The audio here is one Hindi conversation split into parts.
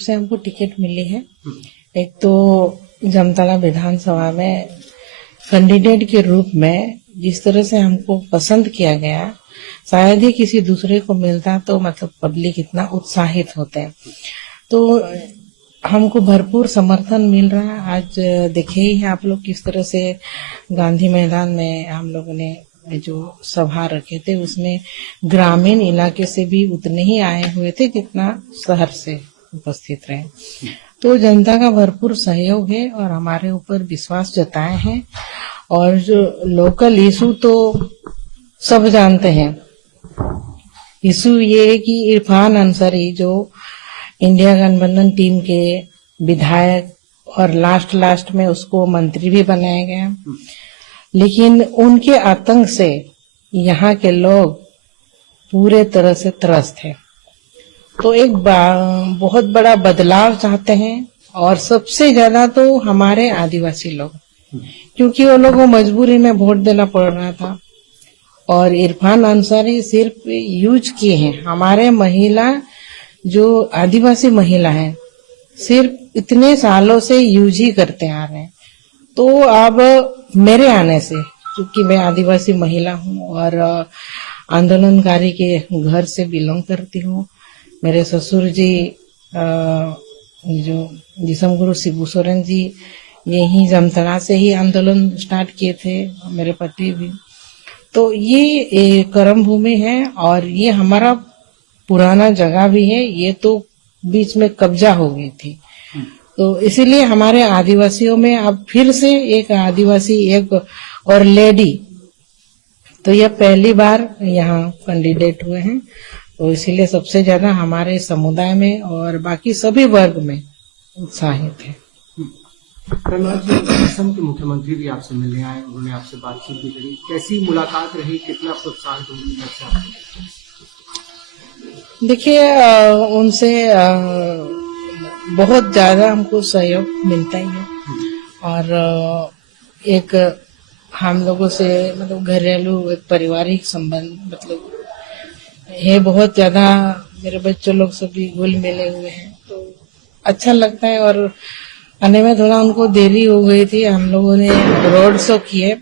से हमको टिकट मिली है। एक तो जामताड़ा विधानसभा में कैंडिडेट के रूप में जिस तरह से हमको पसंद किया गया, शायद ही किसी दूसरे को मिलता तो मतलब पब्लिक इतना उत्साहित होते। तो हमको भरपूर समर्थन मिल रहा है। आज देखे ही है आप लोग किस तरह से गांधी मैदान में हम लोगों ने जो सभा रखे थे, उसमें ग्रामीण इलाके से भी उतने ही आए हुए थे जितना शहर से उपस्थित रहे। तो जनता का भरपूर सहयोग है और हमारे ऊपर विश्वास जताए हैं। और जो लोकल इशू तो सब जानते हैं। इशू ये है कि इरफान अंसारी जो इंडिया गठबंधन टीम के विधायक और लास्ट में उसको मंत्री भी बनाया गया, लेकिन उनके आतंक से यहाँ के लोग पूरे तरह से त्रस्त हैं। तो एक बहुत बड़ा बदलाव चाहते हैं और सबसे ज्यादा तो हमारे आदिवासी लोग, क्योंकि वो लोगों को मजबूरी में वोट देना पड़ रहा था। और इरफान अंसारी सिर्फ यूज किए हैं हमारे महिला जो आदिवासी महिला है, सिर्फ इतने सालों से यूज ही करते आ रहे हैं। तो अब मेरे आने से, क्योंकि मैं आदिवासी महिला हूँ और आंदोलनकारी के घर से बिलोंग करती हूँ, मेरे ससुर जी जो जिसम गुरु शिबू सोरेन जी यही जामताड़ा से ही आंदोलन स्टार्ट किए थे, मेरे पति भी। तो ये कर्म भूमि है और ये हमारा पुराना जगह भी है। ये तो बीच में कब्जा हो गई थी, तो इसीलिए हमारे आदिवासियों में अब फिर से एक आदिवासी एक और लेडी, तो यह पहली बार यहाँ कैंडिडेट हुए हैं। तो इसीलिए सबसे ज्यादा हमारे समुदाय में और बाकी सभी वर्ग में उत्साहित है। असम के मुख्यमंत्री भी आपसे मिलने आए, उन्होंने आपसे बातचीत भी करी। कैसी मुलाकात रही, कितना प्रोत्साहन आपको? देखिए, उनसे बहुत ज्यादा हमको सहयोग मिलता ही है। और एक हम लोगों से मतलब घरेलू एक पारिवारिक संबंध मतलब है बहुत ज्यादा। मेरे बच्चों लोग सभी घुल मिले हुए हैं, तो अच्छा लगता है। और आने में थोड़ा उनको देरी हो गई थी। हम लोगों ने रोड शो किए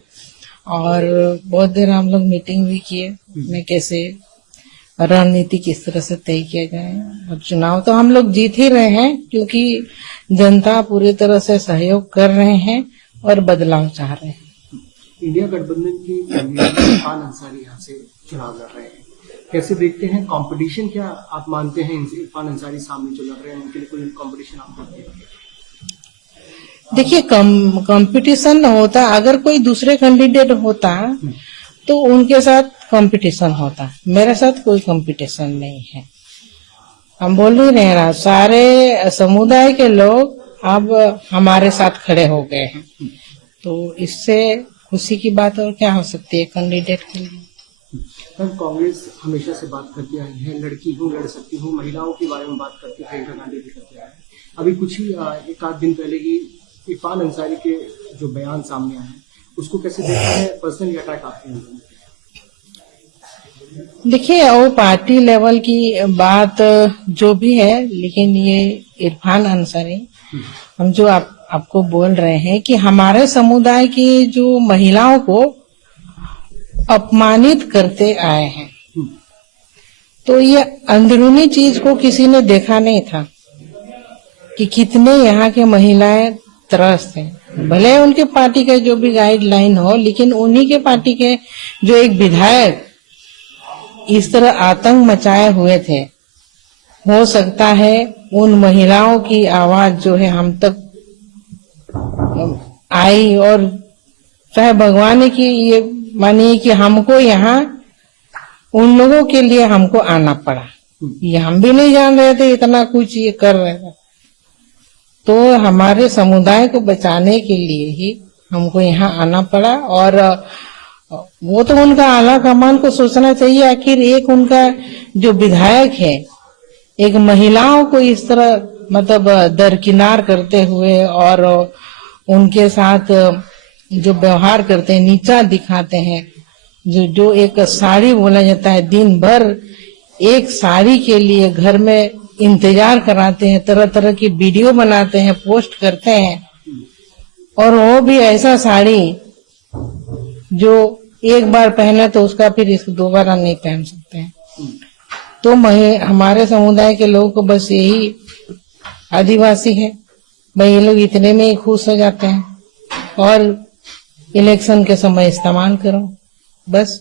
और बहुत देर हम लोग मीटिंग भी किए में कैसे रणनीति किस तरह से तय किया जाए। और चुनाव तो हम लोग जीत ही रहे हैं, क्योंकि जनता पूरी तरह से सहयोग कर रहे हैं और बदलाव चाह रहे हैं। इंडिया गठबंधन की इरफान अंसारी यहाँ से चुनाव लड़ रहे हैं, कैसे देखते हैं? कंपटीशन क्या आप मानते हैं इरफान अंसारी सामने जो लड़ रहे हैं उनके लिए कोई कंपटीशन आप मानते हैं? देखिए, कंपटीशन होता, अगर कोई दूसरे कैंडिडेट होता तो उनके साथ कंपटीशन होता। मेरे साथ कोई कंपटीशन नहीं है। हम बोल ही रहे हैं, सारे समुदाय के लोग अब हमारे साथ खड़े हो गए हैं, तो इससे खुशी की बात और क्या हो सकती है कैंडिडेट के लिए। कांग्रेस हमेशा से बात करती आई है, लड़की हूँ लड़ सकती हूँ, महिलाओं के बारे में बात करती है, इंदिरा गांधी भी करते आए हैं। अभी कुछ ही एक आध दिन पहले ही इरफान अंसारी के जो बयान सामने आए हैं, उसको कैसे देखते हैं? पर्सनली अटैक आपके हैं? देखिए, वो पार्टी लेवल की बात जो भी है, लेकिन ये इरफान अंसारी हम जो आपको बोल रहे हैं कि हमारे समुदाय की जो महिलाओं को अपमानित करते आए हैं, तो ये अंदरूनी चीज को किसी ने देखा नहीं था कि कितने यहाँ के महिलाएं त्रस्त हैं। भले उनके पार्टी का जो भी गाइडलाइन हो, लेकिन उन्हीं के पार्टी के जो एक विधायक इस तरह आतंक मचाए हुए थे, हो सकता है उन महिलाओं की आवाज जो है हम तक आई। और चाहे भगवान की ये मानिए कि हमको यहाँ उन लोगों के लिए हमको आना पड़ा। ये हम भी नहीं जान रहे थे इतना कुछ ये कर रहे थे। तो हमारे समुदाय को बचाने के लिए ही हमको यहाँ आना पड़ा। और वो तो उनका आला कमान को सोचना चाहिए, आखिर एक उनका जो विधायक है एक महिलाओं को इस तरह मतलब दरकिनार करते हुए और उनके साथ जो व्यवहार करते हैं, नीचा दिखाते हैं। जो एक साड़ी बोला जाता है, दिन भर एक साड़ी के लिए घर में इंतजार कराते हैं, तरह तरह की वीडियो बनाते हैं, पोस्ट करते हैं, और वो भी ऐसा साड़ी जो एक बार पहने तो उसका फिर इसको दोबारा नहीं पहन सकते हैं। तो हमारे समुदाय के लोगों को बस यही, आदिवासी है भाई, ये लोग इतने में ही खुश हो जाते हैं और इलेक्शन के समय इस्तेमाल करो बस।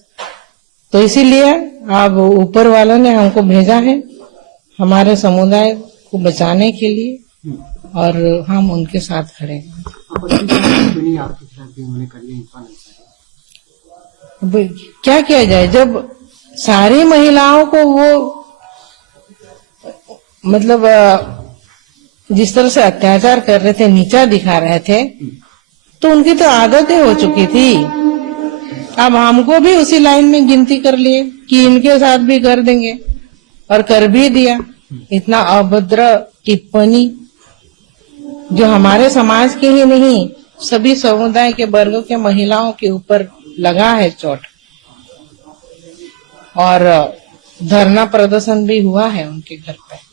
तो इसीलिए अब ऊपर वालों ने हमको भेजा है हमारे समुदाय को बचाने के लिए, और हम उनके साथ खड़े हैं। अब क्या किया जाए, जब सारी महिलाओं को वो मतलब जिस तरह से अत्याचार कर रहे थे, नीचा दिखा रहे थे, तो उनकी तो आदतें हो चुकी थी। अब हमको भी उसी लाइन में गिनती कर लिए कि इनके साथ भी कर देंगे, और कर भी दिया। इतना अभद्र टिप्पणी जो हमारे समाज के ही नहीं, सभी समुदाय के वर्गों के महिलाओं के ऊपर लगा है चोट, और धरना प्रदर्शन भी हुआ है उनके घर पे।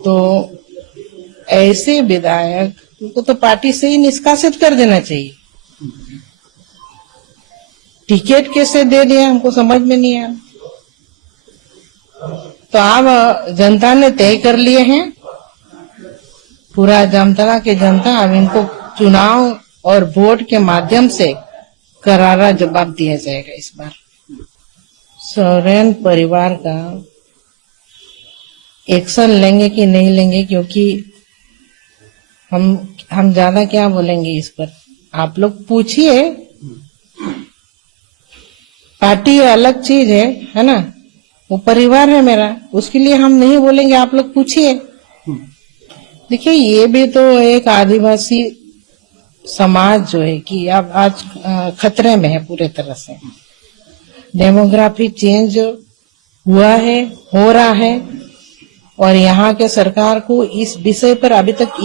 तो ऐसे विधायक को तो पार्टी से ही निष्कासित कर देना चाहिए। टिकट कैसे दे दिया हमको समझ में नहीं आया। तो अब जनता ने तय कर लिए हैं, पूरा जामताड़ा के जनता, अब इनको चुनाव और वोट के माध्यम से करारा जवाब दिया जाएगा इस बार। सोरेन परिवार का एक्शन लेंगे कि नहीं लेंगे, क्योंकि हम ज्यादा क्या बोलेंगे इस पर, आप लोग पूछिए। पार्टी अलग चीज है ना, वो परिवार है मेरा, उसके लिए हम नहीं बोलेंगे, आप लोग पूछिए। देखिए, ये भी तो एक आदिवासी समाज जो है कि अब आज खतरे में है पूरे तरह से। डेमोग्राफी चेंज हुआ है, हो रहा है, और यहाँ के सरकार को इस विषय पर अभी तक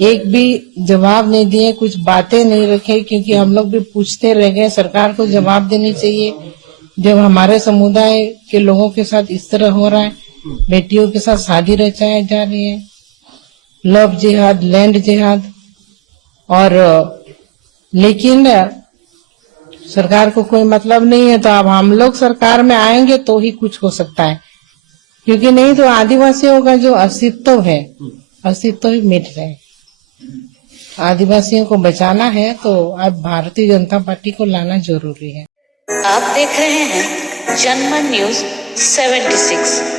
एक भी जवाब नहीं दिए, कुछ बातें नहीं रखे, क्योंकि हम लोग भी पूछते रह गए। सरकार को जवाब देनी चाहिए जब हमारे समुदाय के लोगों के साथ इस तरह हो रहा है, बेटियों के साथ शादी रचाई जा रही है, लव जिहाद, लैंड जिहाद, और लेकिन सरकार को कोई मतलब नहीं है। तो अब हम लोग सरकार में आएंगे तो ही कुछ हो सकता है, क्योंकि नहीं तो आदिवासियों का जो अस्तित्व है, अस्तित्व ही मिट जाए। आदिवासियों को बचाना है तो अब भारतीय जनता पार्टी को लाना जरूरी है। आप देख रहे हैं जनमन न्यूज 76।